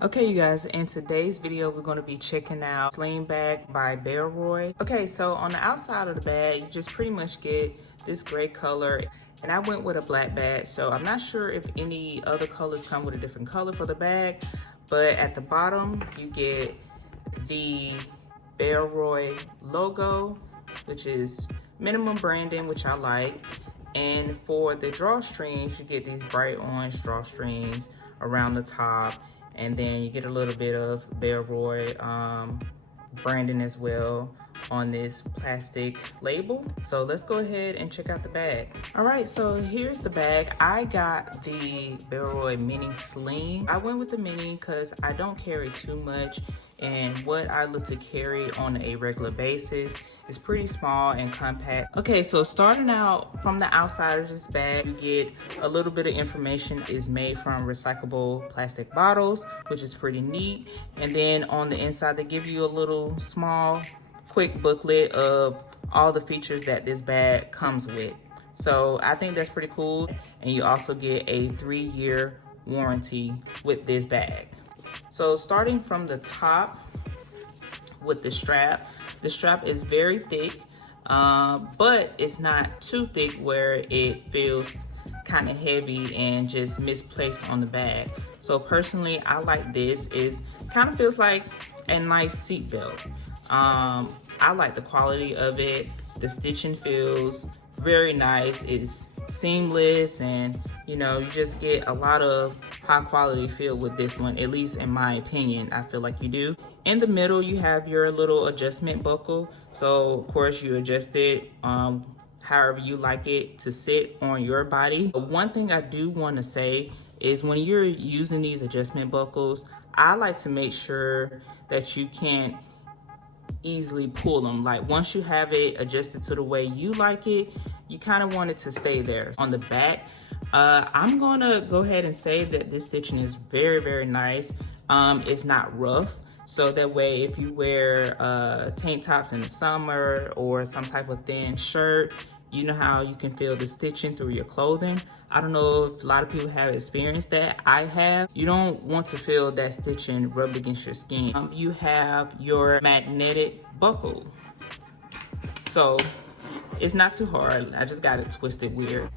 Okay, you guys, in today's video, we're going to be checking out Sling Bag by Bellroy. Okay, so on the outside of the bag, you just pretty much get this gray color, and I went with a black bag, so I'm not sure if any other colors come with a different color for the bag, but at the bottom, you get the Bellroy logo, which is minimum branding, which I like. And for the drawstrings, you get these bright orange drawstrings around the top. And then you get a little bit of Bellroy branding as well on this plastic label. So let's go ahead and check out the bag. All right, so here's the bag. I got the Bellroy Mini Sling. I went with the mini because I don't carry too much, and what I look to carry on a regular basis is pretty small and compact. Okay, so starting out from the outside of this bag, you get a little bit of information. It's made from recyclable plastic bottles, which is pretty neat. And then on the inside, they give you a little small, quick booklet of all the features that this bag comes with. So I think that's pretty cool. And you also get a 3-year warranty with this bag. So starting from the top with the strap is very thick, but it's not too thick where it feels kind of heavy and just misplaced on the bag. So personally, I like this. It kind of feels like a nice seat belt. I like the quality of it. The stitching feels very nice. It's seamless, and you know, you just get a lot of high quality feel with this one, at least in my opinion. I feel like you do. In the middle, you have your little adjustment buckle. So of course you adjust it however you like it to sit on your body. But one thing I do want to say is when you're using these adjustment buckles, I like to make sure that you can't easily pull them. Like once you have it adjusted to the way you like it, you kind of want it to stay there. On the back, I'm gonna go ahead and say that this stitching is very, very nice. It's not rough. So that way, if you wear tank tops in the summer or some type of thin shirt, you know how you can feel the stitching through your clothing. I don't know if a lot of people have experienced that. I have. You don't want to feel that stitching rub against your skin. You have your magnetic buckle. So it's not too hard. I just got it twisted weird.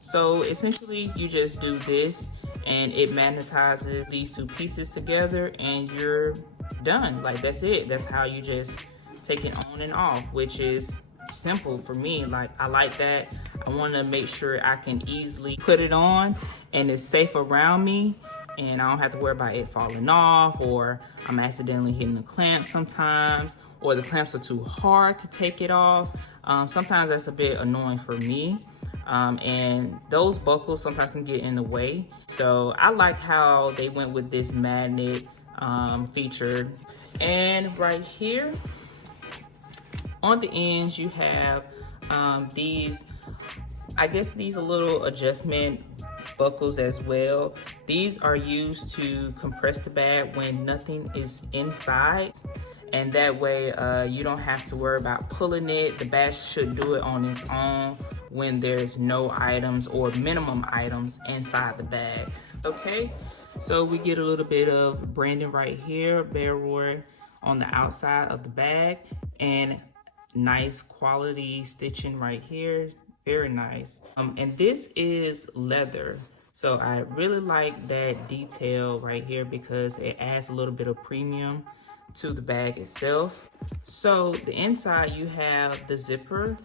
So essentially, you just do this and it magnetizes these two pieces together and you're done. Like that's it. That's how you just take it on and off, which is simple for me. Like I like that. I want to make sure I can easily put it on and it's safe around me, and I don't have to worry about it falling off, or I'm accidentally hitting the clamp sometimes, or the clamps are too hard to take it off. Sometimes that's a bit annoying for me. And those buckles sometimes can get in the way. So I like how they went with this magnet feature. And right here on the ends, you have these, I guess these are little adjustment buckles as well. These are used to compress the bag when nothing is inside. And that way you don't have to worry about pulling it. The bag should do it on its own when there's no items or minimum items inside the bag. Okay, so we get a little bit of branding right here, Bellroy on the outside of the bag, and nice quality stitching right here, very nice. And this is leather. So I really like that detail right here because it adds a little bit of premium to the bag itself. So the inside, you have the zipper,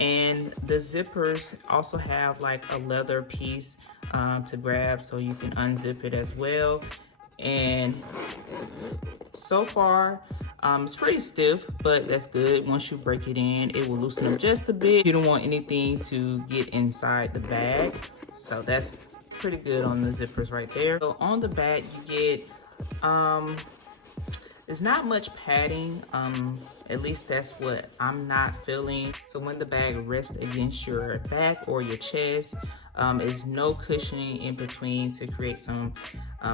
and the zippers also have like a leather piece to grab, so you can unzip it as well. And so far it's pretty stiff, but that's good. Once you break it in, it will loosen up just a bit. You don't want anything to get inside the bag, so that's pretty good on the zippers right there. So on the back, you get there's not much padding, at least that's what I'm not feeling. So when the bag rests against your back or your chest, there's no cushioning in between to create some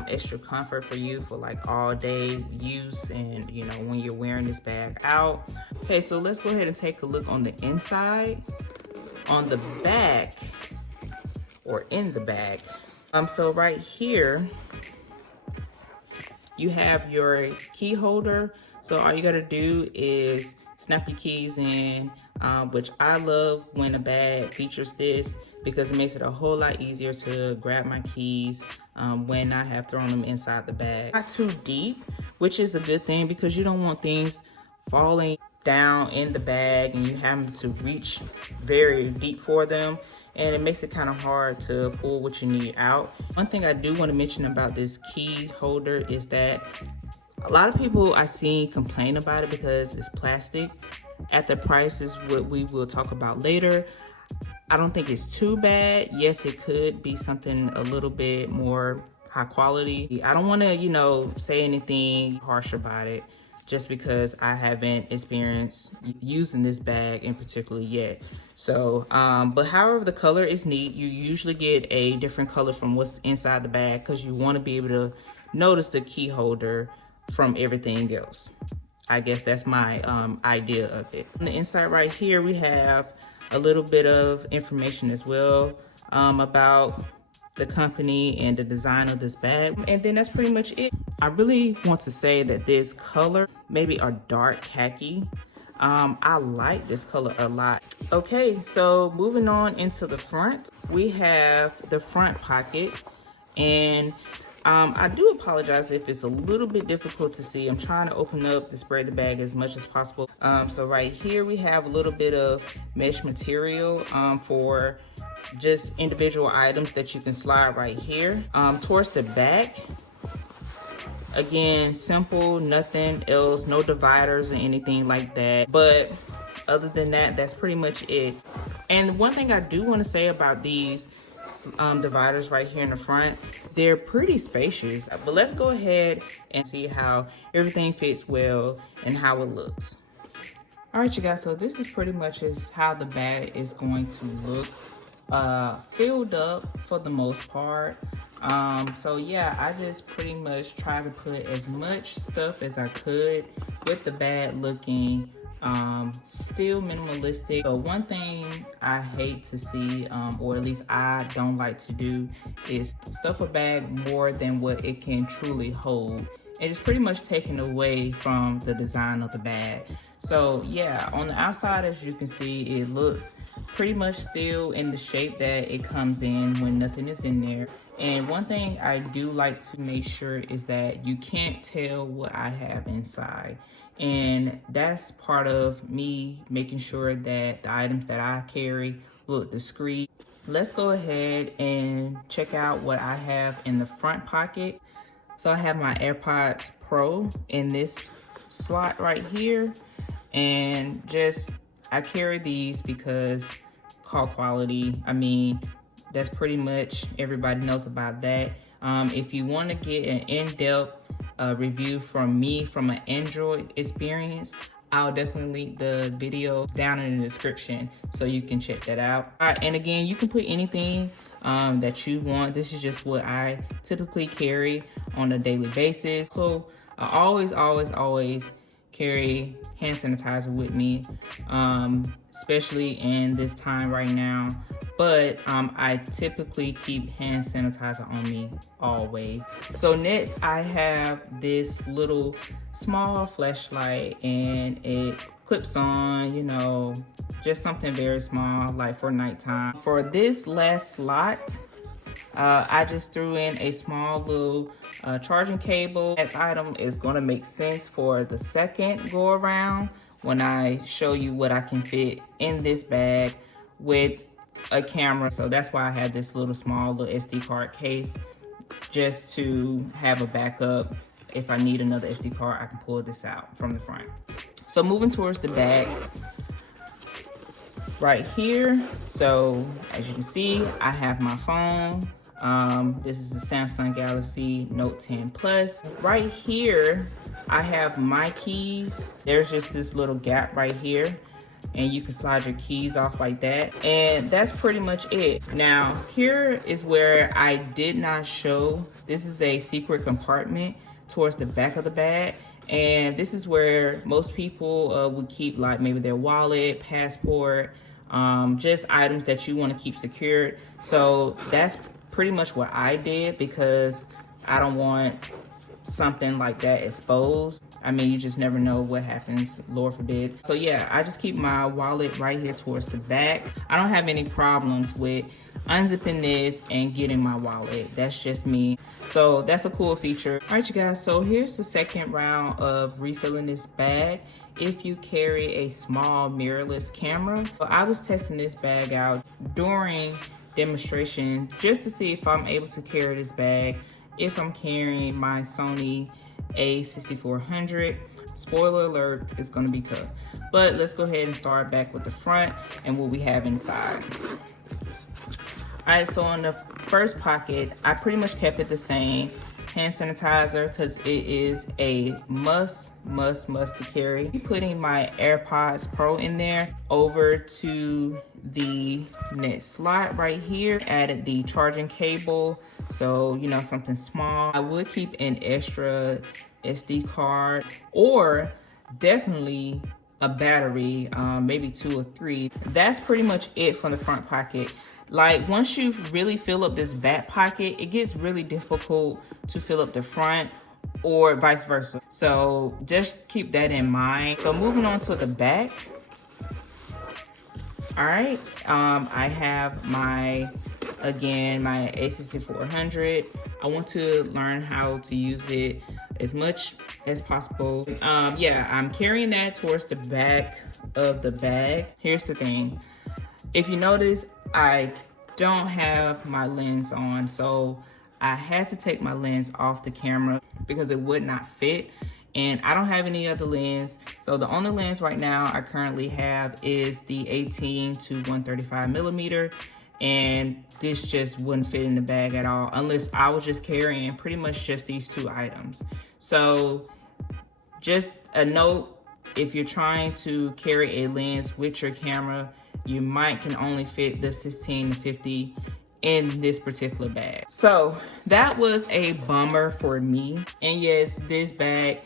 extra comfort for you for like all day use, and you know, when you're wearing this bag out. Okay, so let's go ahead and take a look on the inside. On the back, or in the bag. So right here, You have your key holder. So all you gotta do is snap your keys in, which I love when a bag features this because it makes it a whole lot easier to grab my keys when I have thrown them inside the bag. Not too deep, which is a good thing because you don't want things falling down in the bag and you having to reach very deep for them, and it makes it kind of hard to pull what you need out. One thing I do want to mention about this key holder is that a lot of people I see complain about it because it's plastic. At the prices what we will talk about later, I don't think it's too bad. Yes, it could be something a little bit more high quality. I don't want to, you know, say anything harsh about it just because I haven't experienced using this bag in particular yet. So, but however, the color is neat. You usually get a different color from what's inside the bag because you want to be able to notice the key holder from everything else. I guess that's my idea of it. On the inside right here, we have a little bit of information as well about the company and the design of this bag. And then that's pretty much it. I really want to say that this color, maybe a dark khaki, I like this color a lot. Okay, so moving on into the front, we have the front pocket. And I do apologize if it's a little bit difficult to see. I'm trying to open up to spread the bag as much as possible. So right here we have a little bit of mesh material for just individual items that you can slide right here. Towards the back, again, simple, nothing else, no dividers or anything like that. But other than that, that's pretty much it. And one thing I do want to say about these dividers right here in the front, they're pretty spacious. But let's go ahead and see how everything fits well and how it looks. All right, you guys, so this is pretty much how the bag is going to look. Filled up for the most part. So yeah, I just pretty much try to put as much stuff as I could with the bag looking still minimalistic. So one thing I hate to see, or at least I don't like to do, is stuff a bag more than what it can truly hold. It is pretty much taken away from the design of the bag. So yeah, on the outside, as you can see, it looks pretty much still in the shape that it comes in when nothing is in there. And one thing I do like to make sure is that you can't tell what I have inside. And that's part of me making sure that the items that I carry look discreet. Let's go ahead and check out what I have in the front pocket. So I have my AirPods Pro in this slot right here. And I carry these because call quality, I mean, that's pretty much, everybody knows about that. If you want to get an in-depth review from me from an Android experience, I'll definitely link the video down in the description so you can check that out. All right, and again, you can put anything that you want. This is just what I typically carry on a daily basis. So I always carry hand sanitizer with me, especially in this time right now. But I typically keep hand sanitizer on me always. So next I have this little small flashlight, and it clips on, you know, just something very small, like for nighttime. For this last slot, I just threw in a small little charging cable. This item is gonna make sense for the second go around when I show you what I can fit in this bag with a camera. So that's why I have this small little SD card case, just to have a backup. If I need another SD card, I can pull this out from the front. So moving towards the back right here. So as you can see, I have my phone. This is the Samsung Galaxy Note 10 Plus. Right here, I have my keys. There's just this little gap right here, and you can slide your keys off like that. And that's pretty much it. Now, here is where I did not show. This is a secret compartment towards the back of the bag. And this is where most people would keep, like, maybe their wallet, passport, just items that you want to keep secured. So that's pretty much what I did, because I don't want something like that exposed. I mean, you just never know what happens, Lord forbid. So yeah, I just keep my wallet right here towards the back. I don't have any problems with unzipping this and getting my wallet. That's just me. So that's a cool feature. All right, you guys, so here's the second round of refilling this bag if you carry a small mirrorless camera. So I was testing this bag out during demonstration just to see if I'm able to carry this bag if I'm carrying my Sony a6400. Spoiler alert, it's gonna be tough. But let's go ahead and start back with the front and what we have inside. All right, so on the first pocket, I pretty much kept it the same. Hand sanitizer, because it is a must to carry. Putting my AirPods Pro in there over to the next slot right here. Added the charging cable, so you know, something small. I would keep an extra SD card or definitely a battery, maybe 2 or 3. That's pretty much it for the front pocket. Like, once you really fill up this back pocket, it gets really difficult to fill up the front or vice versa. So just keep that in mind. So moving on to the back. All right, I have my a6400. I want to learn how to use it as much as possible. Yeah, I'm carrying that towards the back of the bag. Here's the thing. If you notice, I don't have my lens on, so I had to take my lens off the camera because it would not fit, and I don't have any other lens. So the only lens right now I currently have is the 18 to 135 millimeter, and this just wouldn't fit in the bag at all unless I was just carrying pretty much just these 2 items. So just a note, if you're trying to carry a lens with your camera, you can only fit the 16 to 50 in this particular bag. So that was a bummer for me. And yes, this bag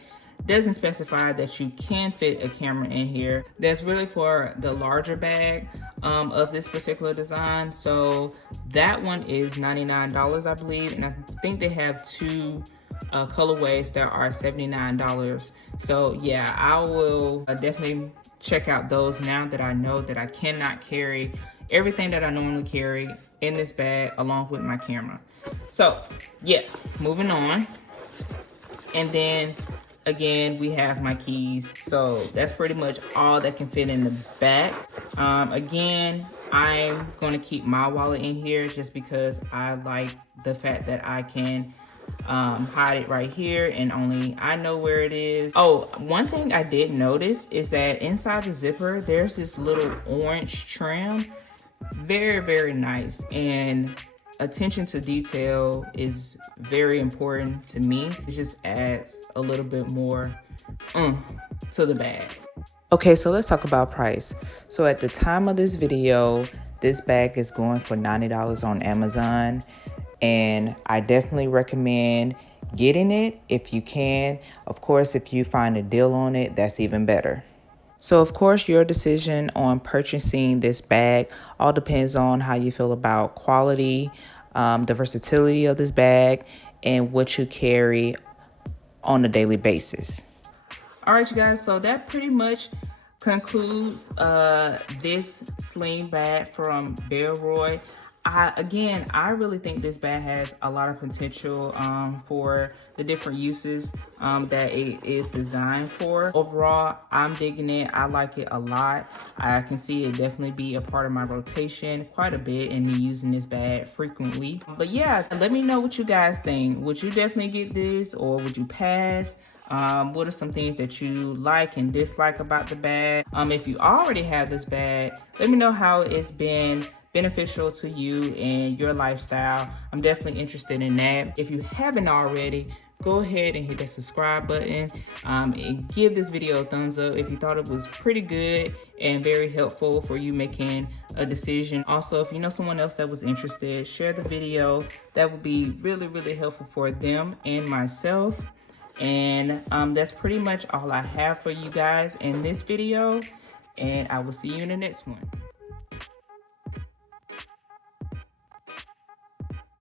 doesn't specify that you can fit a camera in here. That's really for the larger bag of this particular design. So that one is $99, I believe. And I think they have 2 colorways that are $79. So yeah, I will definitely check out those now that I know that I cannot carry everything that I normally carry in this bag along with my camera. So yeah, moving on. And then again, we have my keys. So that's pretty much all that can fit in the back. Again, I'm gonna keep my wallet in here just because I like the fact that I can hide it right here and only I know where it is. Oh, one thing I did notice is that inside the zipper, there's this little orange trim. Very nice, and attention to detail is very important to me. It just adds a little bit more to the bag. Okay, so let's talk about price. So at the time of this video, this bag is going for $90 on Amazon. And I definitely recommend getting it if you can. Of course, if you find a deal on it, that's even better. So of course, your decision on purchasing this bag all depends on how you feel about quality, the versatility of this bag, and what you carry on a daily basis. All right, you guys, so that pretty much concludes this sling bag from Bellroy. I really think this bag has a lot of potential for the different uses that it is designed for. Overall, I'm digging it. I like it a lot. I can see it definitely be a part of my rotation quite a bit and me using this bag frequently. But yeah, let me know what you guys think. Would you definitely get this or would you pass? What are some things that you like and dislike about the bag? If you already have this bag, let me know how it's been beneficial to you and your lifestyle. I'm definitely interested in that. If you haven't already, go ahead and hit that subscribe button and give this video a thumbs up if you thought it was pretty good and very helpful for you making a decision. Also, if you know someone else that was interested, share the video. That would be really helpful for them and myself. And that's pretty much all I have for you guys in this video, and I will see you in the next one.